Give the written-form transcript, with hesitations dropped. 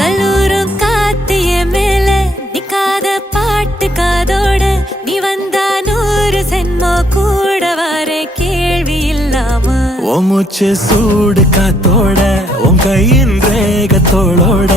கல்லூரும் காத்திய மேல நிக்காத பாட்டு காதோட நீ வந்தா 100 சென்மோ கூட வர கேள்வி இல்லாம ஓ மூச்சு சூடு காத்தோட உன் கையின் ரேகத்தோளோட